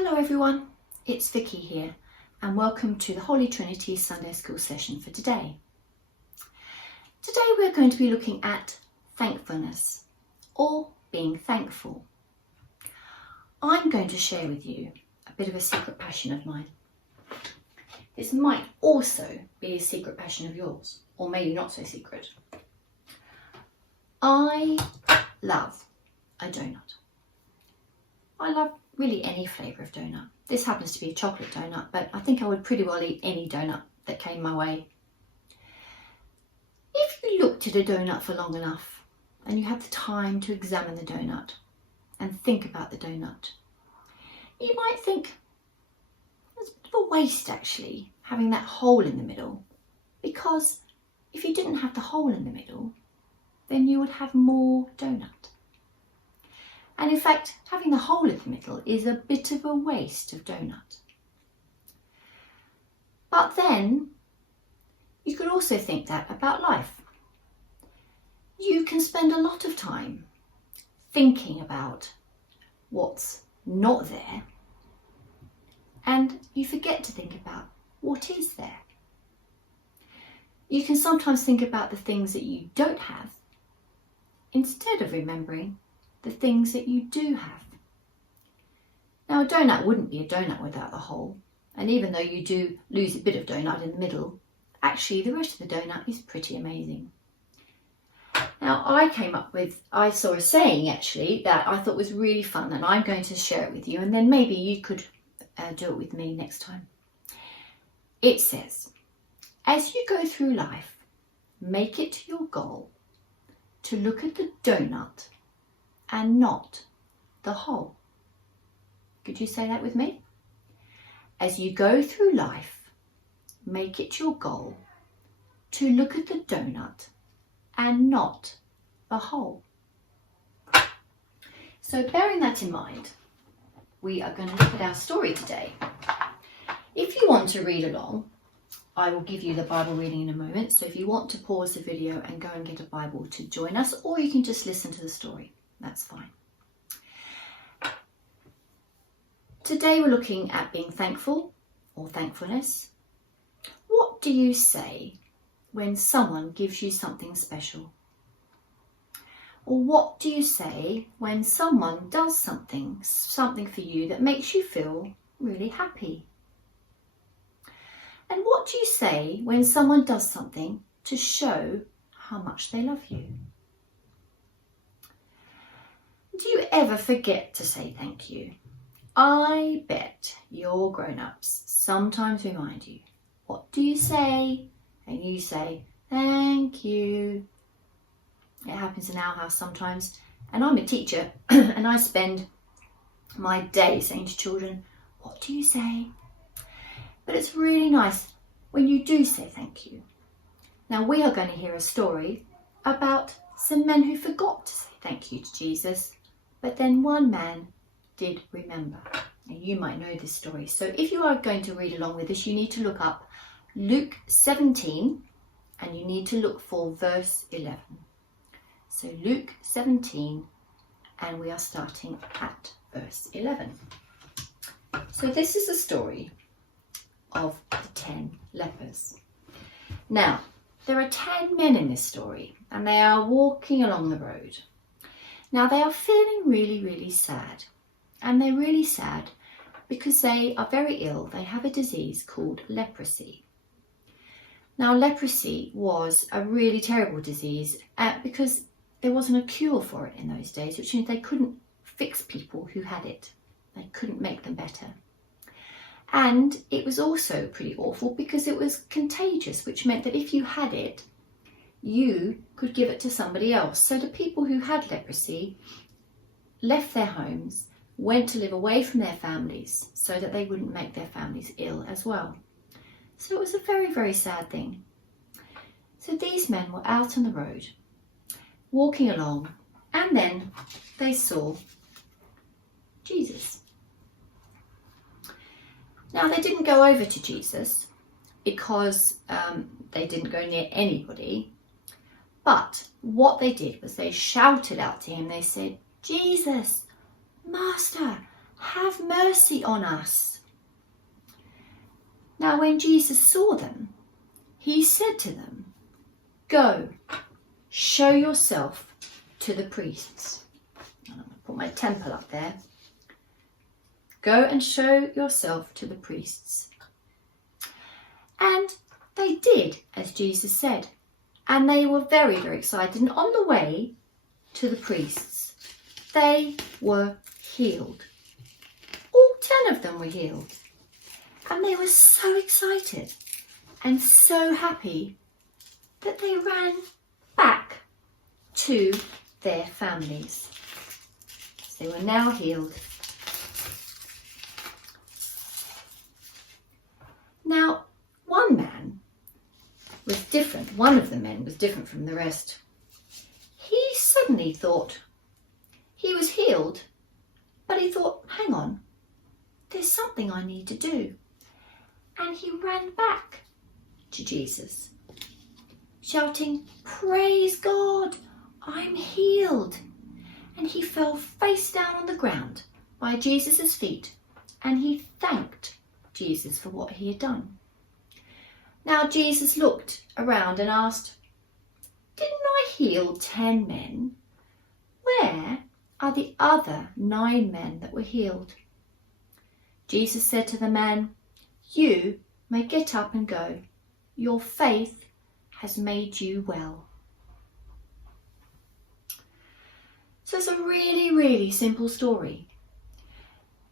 Hello everyone, it's Vicki here and welcome to the Holy Trinity Sunday School session for today. Today we're going to be looking at thankfulness or being thankful. I'm going to share with you a bit of a secret passion of mine. This might also be a secret passion of yours, or maybe not so secret. I love a donut. I love really any flavour of donut. This happens to be a chocolate donut, but I think I would pretty well eat any donut that came my way. If you looked at a donut for long enough and you had the time to examine the donut and think about the donut, you might think it's a bit of a waste actually having that hole in the middle, because if you didn't have the hole in the middle, then you would have more donut. And in fact, having the hole in the middle is a bit of a waste of donut. But then, you could also think that about life. You can spend a lot of time thinking about what's not there, and you forget to think about what is there. You can sometimes think about the things that you don't have, instead of remembering the things that you do have. Now, a donut wouldn't be a donut without the hole, and even though you do lose a bit of donut in the middle, actually the rest of the donut is pretty amazing. Now, I saw a saying actually that I thought was really fun, and I'm going to share it with you, and then maybe you could do it with me next time. It says, as you go through life, make it your goal to look at the donut and not the hole. Could you say that with me? As you go through life, make it your goal to look at the donut and not the hole. So bearing that in mind, we are going to look at our story today. If you want to read along, I will give you the Bible reading in a moment. So if you want to pause the video and go and get a Bible to join us, or you can just listen to the story. That's fine. Today we're looking at being thankful or thankfulness. What do you say when someone gives you something special? Or what do you say when someone does something for you that makes you feel really happy? And what do you say when someone does something to show how much they love you? Do you ever forget to say thank you? I bet your grown-ups sometimes remind you. What do you say? And you say, thank you. It happens in our house sometimes. And I'm a teacher and I spend my day saying to children, what do you say? But it's really nice when you do say thank you. Now we are going to hear a story about some men who forgot to say thank you to Jesus. But then one man did remember. And you might know this story. So if you are going to read along with us, you need to look up Luke 17 and you need to look for verse 11. So Luke 17 and we are starting at verse 11. So this is a story of the 10 lepers. Now, there are 10 men in this story and they are walking along the road. Now they are feeling really, really sad, and they're really sad because they are very ill. They have a disease called leprosy. Now leprosy was a really terrible disease because there wasn't a cure for it in those days, which means they couldn't fix people who had it. They couldn't make them better. And it was also pretty awful because it was contagious, which meant that if you had it, you could give it to somebody else. So the people who had leprosy left their homes, went to live away from their families so that they wouldn't make their families ill as well. So it was a very, very sad thing. So these men were out on the road, walking along, and then they saw Jesus. Now they didn't go over to Jesus because they didn't go near anybody. But what they did was they shouted out to him. They said, Jesus, Master, have mercy on us." Now when Jesus saw them, he said to them, "Go, show yourself to the priests." I'm going to put my temple up there. Go and show yourself to the priests. And they did as Jesus said. And they were very, very excited. And on the way to the priests, they were healed. All 10 of them were healed. And they were so excited and so happy that they ran back to their families. So they were now healed. Now, one of the men was different from the rest. He suddenly thought he was healed, but he thought, hang on, there's something I need to do. And he ran back to Jesus, shouting, "Praise God, I'm healed." And he fell face down on the ground by Jesus' feet, and he thanked Jesus for what he had done. Now Jesus looked around and asked, "Didn't I heal 10 men? Where are the other 9 men that were healed?" Jesus said to the man, "You may get up and go. Your faith has made you well." So it's a really, really simple story.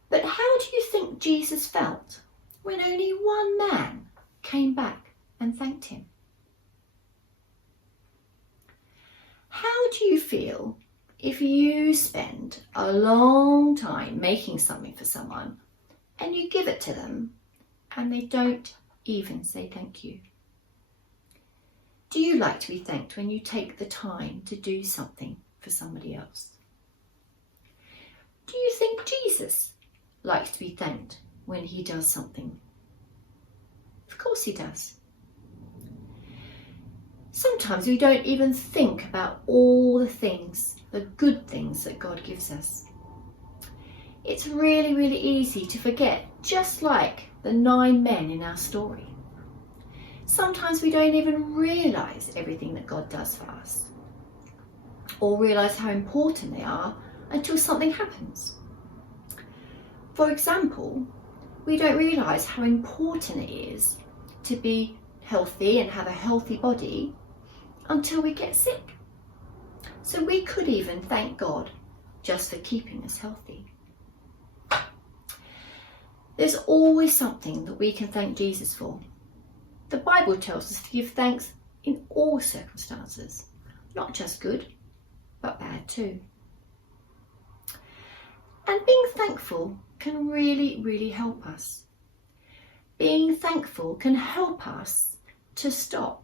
But how do you think Jesus felt when only one man came back and thanked him? How do you feel if you spend a long time making something for someone and you give it to them and they don't even say thank you? Do you like to be thanked when you take the time to do something for somebody else? Do you think Jesus likes to be thanked when he does something? Of course he does. Sometimes we don't even think about all the things, the good things that God gives us. It's really, really easy to forget, just like the 9 men in our story. Sometimes we don't even realise everything that God does for us, or realise how important they are until something happens. For example, we don't realise how important it is to be healthy and have a healthy body until we get sick. So we could even thank God just for keeping us healthy. There's always something that we can thank Jesus for. The Bible tells us to give thanks in all circumstances, not just good, but bad too. And being thankful can really, really help us. Being thankful can help us to stop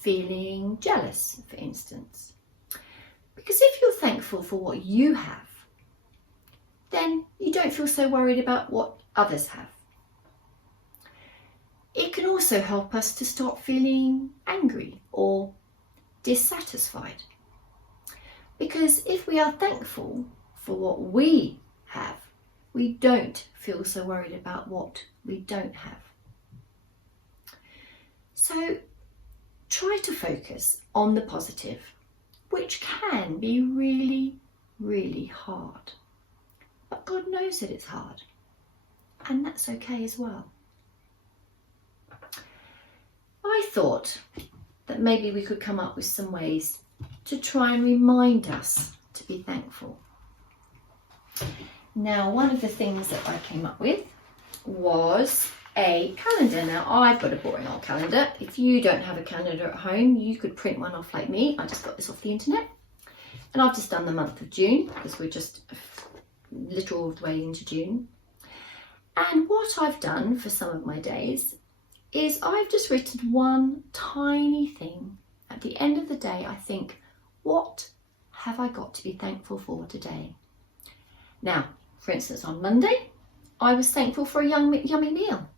feeling jealous, for instance. Because if you're thankful for what you have, then you don't feel so worried about what others have. It can also help us to stop feeling angry or dissatisfied. Because if we are thankful for what we have, we don't feel so worried about what we don't have. So try to focus on the positive, which can be really, really hard. But God knows that it's hard, and that's okay as well. I thought that maybe we could come up with some ways to try and remind us to be thankful. Now, one of the things that I came up with was a calendar. Now, I've got a boring old calendar. If you don't have a calendar at home, you could print one off like me. I just got this off the internet. And I've just done the month of June because we're just a little of the way into June. And what I've done for some of my days is I've just written one tiny thing. At the end of the day, I think, what have I got to be thankful for today? Now, for instance, on Monday, I was thankful for a yummy meal.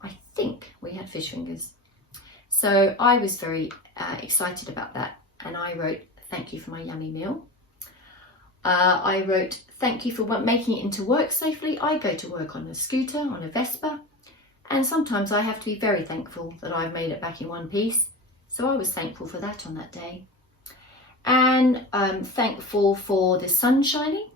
I think we had fish fingers. So I was very excited about that, and I wrote, "Thank you for my yummy meal." I wrote, thank you for making it into work safely. I go to work on a scooter, on a Vespa, and sometimes I have to be very thankful that I've made it back in one piece. So I was thankful for that on that day. And I'm thankful for the sun shining.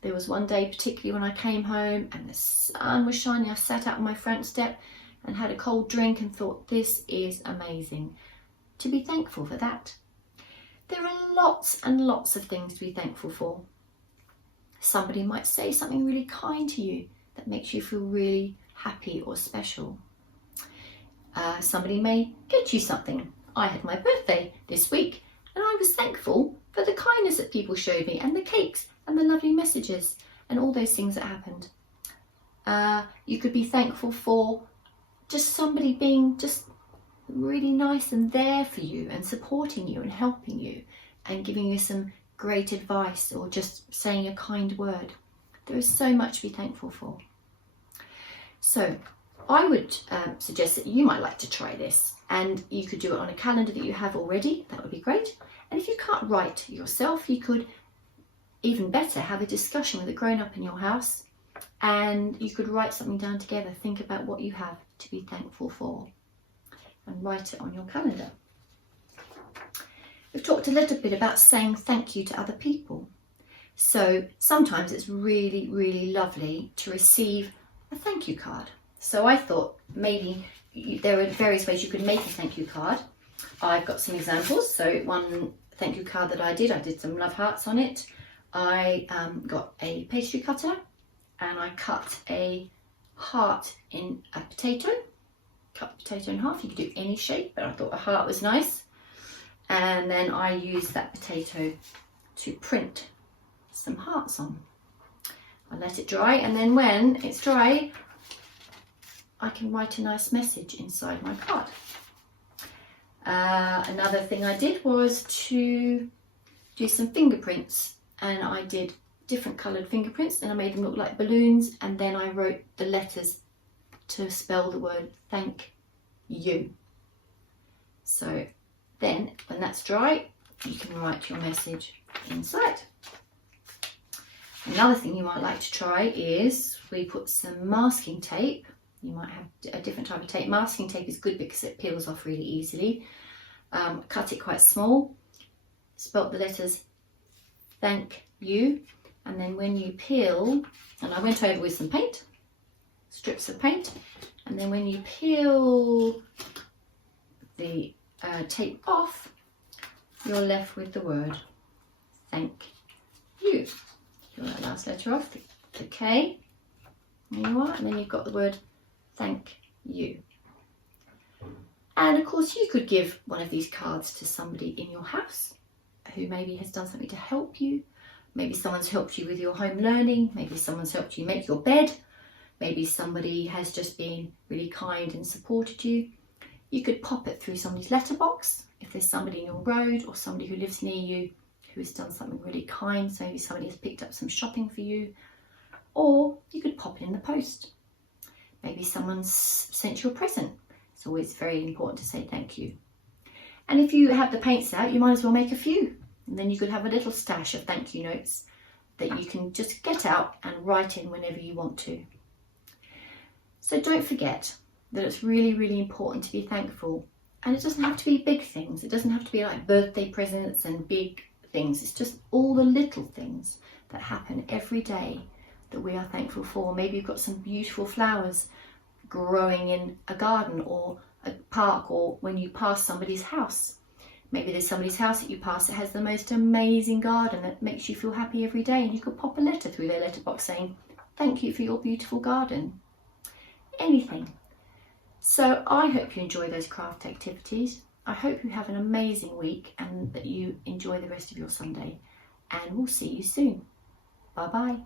There was one day, particularly when I came home and the sun was shining, I sat out on my front step and had a cold drink and thought, this is amazing. To be thankful for that. There are lots and lots of things to be thankful for. Somebody might say something really kind to you that makes you feel really happy or special. Somebody may get you something. I had my birthday this week and I was thankful for the kindness that people showed me and the cakes and the lovely messages and all those things that happened. You could be thankful for just somebody being just really nice and there for you and supporting you and helping you and giving you some great advice or just saying a kind word. There is so much to be thankful for. So I would suggest that you might like to try this, and you could do it on a calendar that you have already. That would be great. And if you can't write yourself, you could even better have a discussion with a grown-up in your house, and you could write something down together. Think about what you have to be thankful for and write it on your calendar. We've talked a little bit about saying thank you to other people. So sometimes it's really, really lovely to receive a thank you card. So I thought maybe there are various ways you could make a thank you card. I've got some examples. So one thank you card that I did some love hearts on it. I got a pastry cutter and I cut a heart in a potato. Cut the potato in half. You could do any shape, but I thought a heart was nice. And then I used that potato to print some hearts on. I let it dry, and then when it's dry, I can write a nice message inside my card. Another thing I did was to do some fingerprints, and I did different coloured fingerprints and I made them look like balloons, and then I wrote the letters to spell the word thank you. So then when that's dry, you can write your message inside. Another thing you might like to try is we put some masking tape. You might have a different type of tape. Masking tape is good because it peels off really easily. Cut it quite small, spelt the letters thank you, and then when you peel, and I went over with some paint, strips of paint, and then when you peel the tape off, you're left with the word thank you. Peel that last letter off, the K, there you are, and then you've got the word thank you. And of course you could give one of these cards to somebody in your house who maybe has done something to help you. Maybe someone's helped you with your home learning, maybe someone's helped you make your bed, maybe somebody has just been really kind and supported you. You could pop it through somebody's letterbox if there's somebody in your road or somebody who lives near you who has done something really kind, so maybe somebody has picked up some shopping for you, or you could pop it in the post. Maybe someone's sent you a present. It's always very important to say thank you. And if you have the paints out, you might as well make a few, and then you could have a little stash of thank you notes that you can just get out and write in whenever you want to. So don't forget that it's really, really important to be thankful, and it doesn't have to be big things. It doesn't have to be like birthday presents and big things. It's just all the little things that happen every day that we are thankful for. Maybe you've got some beautiful flowers growing in a garden or a park, or when you pass somebody's house. Maybe there's somebody's house that you pass that has the most amazing garden that makes you feel happy every day, and you could pop a letter through their letterbox saying thank you for your beautiful garden. Anything. So I hope you enjoy those craft activities. I hope you have an amazing week and that you enjoy the rest of your Sunday, and we'll see you soon. Bye bye.